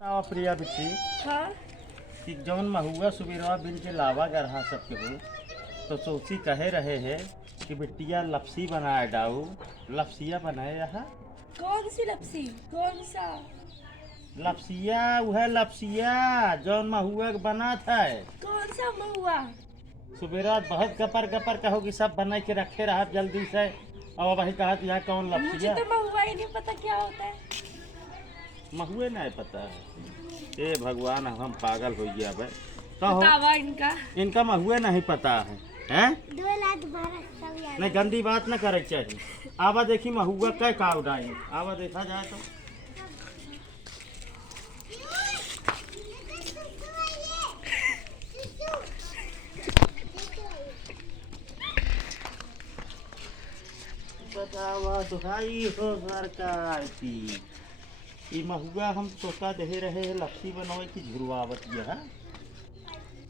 प्रिया बिट्टी हाँ कि जौन महुआ सुबेरवा बिन के लावा गरहा सबके हो तो सोची कहे रहे है कि बिट्टिया लपसी बनाए डाऊ लपसिया बनाए यहाँ कौन सी लपसी कौन सा लपसिया वह लपसिया जौन महुआ के बना था कौन सा महुआ। सुबेरवा बहुत गपर गपर कहो कि सब बना के रखे रहा जल्दी से और वही कहा यहाँ कौन मुझे लपसिया तो महुआ ही नहीं पता क्या होता है। महुए नहीं पता है। ए भगवान हम पागल हो गया भाई तो बतावा इनका इनका महुए नहीं पता है हैं? नहीं गंदी बात न करे चाहिए। आवा देखी महुआ कै का उड़ाई आवा देखा जाए तो बतावा दुहाई हो सरकार की ई महुआ हम सोचा दे रहे हैं लपसी बनवाए की झुरवावत यह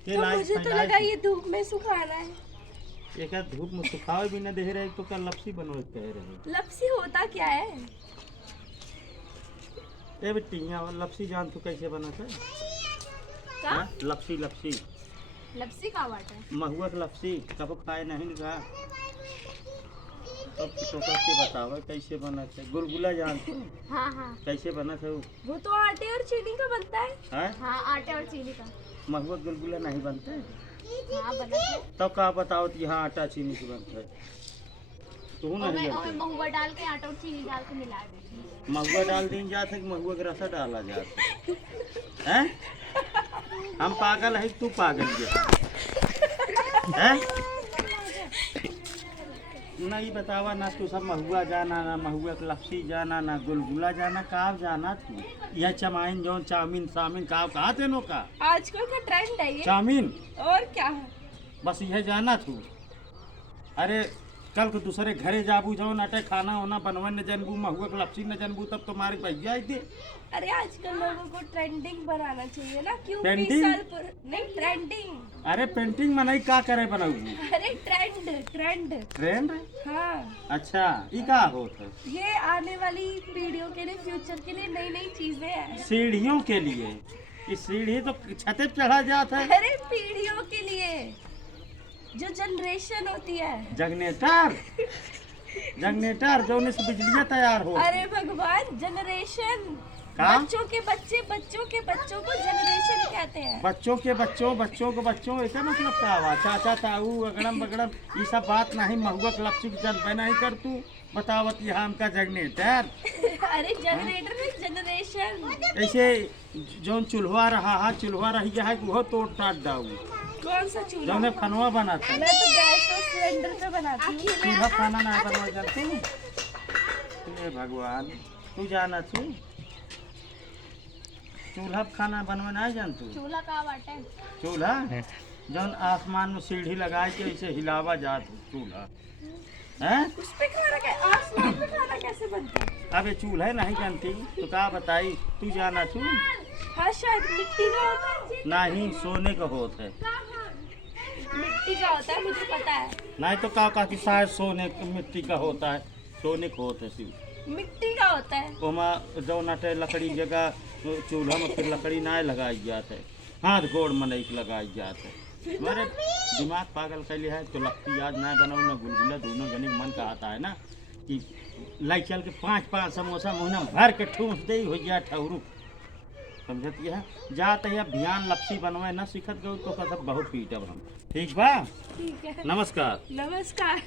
तो मुझे तो लगा ये धूप में सुखाना है। एक धूप में सुखावे भी न दे रहे तो क्या लपसी बनवाए कह रहे लपसी होता क्या है। ए बेटिया लपसी जान तू कैसे बना था का? हाँ? लपसी लपसी लपसी का बात है। महुआ की लपसी कब खाए नहीं का तब तो के बतावा कैसे बना था गुलगुला जान तू हाँ हाँ कैसे बना था वो तो आटे और चीनी का बनता है। हाँ? हाँ आटे और चीनी का। महुआ गुलगुला नहीं बनता है हाँ बनता है। तब का बताओ कि यहाँ आटा चीनी से बनता है तू नहीं जानते महुआ डाल के आटा और चीनी डाल के मिला देती। महुआ डाल दी जाता है कि महुआ का रसा डाला जाता है हैं? हम पागल है तू पागल है नहीं बतावा ना तू सब महुआ जाना ना महुआ के लपसी जाना ना गुलगुला जाना कहाँ जाना तू यह चमाइन जो चाउमीन सामिन कहाँ तेनो का आजकल का ट्रेंड है ये। चाउमीन और क्या है। बस यह जाना तू अरे कल को दूसरे घरे जाबू जाओ नाटे खाना होना बनवा न जनबू महुआ के लपसी न जनबू तब तुम्हारे भैया आई थे। अरे आजकल लोगों को ट्रेंडिंग बनाना चाहिए ना क्यों 20 पेंटिंग? साल नहीं ट्रेंडिंग। अरे पेंटिंग में नहीं का करे बनाऊगी अरे ट्रेंड ट्रेंड ट्रेंड हाँ अच्छा ई का होता है ये आने वाली पीढ़ियों के लिए फ्यूचर के लिए नई नई चीजें हैं। सीढ़ियों के लिए इस सीढ़ी तो छत पे चढ़ा जाता है अरे पीढ़ियों के लिए जो जनरेशन होती है। जगनेटर जगनेटर जो से बिजलियाँ तैयार हो अरे भगवान जनरेशन का? बच्चों के बच्चों को जनरेशन कहते हैं। बच्चों को बच्चों ऐसा मतलब क्या हुआ चाचा ताऊ अगड़म बगड़म ये सब बात नहीं महुआ के लपसी की जन नहीं कर तू बतावत यहाँ हमका जगनेटर अरे जनरेटर में जनरेशन ऐसे जो चूल्हा रहा है चूल्हा रही है वो तोड़ टाट दाऊ कौन सा चूल्हा। जो खानवा बनाता है मैं तो गैस और सिलेंडर पे बनाती हूँ। चूल्हा खाना नहीं बनवा जानते हे भगवान तू जाना तू चूल्हा पे खाना बनवा नहीं जानतू चूल्हा का बात है। चूल्हा जौन आसमान में सीढ़ी लगाए के ऐसे हिलावा जात चूल्हा हैं उस पे खाना आसमान पे खाना कैसे बनता है। अब ये चूल्हा नहीं जानती तो का बताई तू जाना तू हाँ शायद मिट्टी का होता है। नहीं सोने का होता है मिट्टी का होता है मुझे पता है। नहीं तो का कि शायद सोने मिट्टी का होता है सोने का होता है सिर्फ मिट्टी का होता है। ओमा जो नटे लकड़ी जगह चूल्हा में फिर लकड़ी ना लगाई जाते है हाथ गोड़ में नहीं लगाई जाते मेरे दिमाग पागल कैले है तो लपसी याद ना बनाऊ ना गुलगुला दोनों जने मन का आता है ना कि लाई चल के 5-5 समोसा मुहना भर के ठूस दे हो गया ठहरू समझत है जाते है अभियान लपसी बनवाए ना सीखत गए तो सब बहुत पीटब हम ठीक बा ठीक है नमस्कार नमस्कार।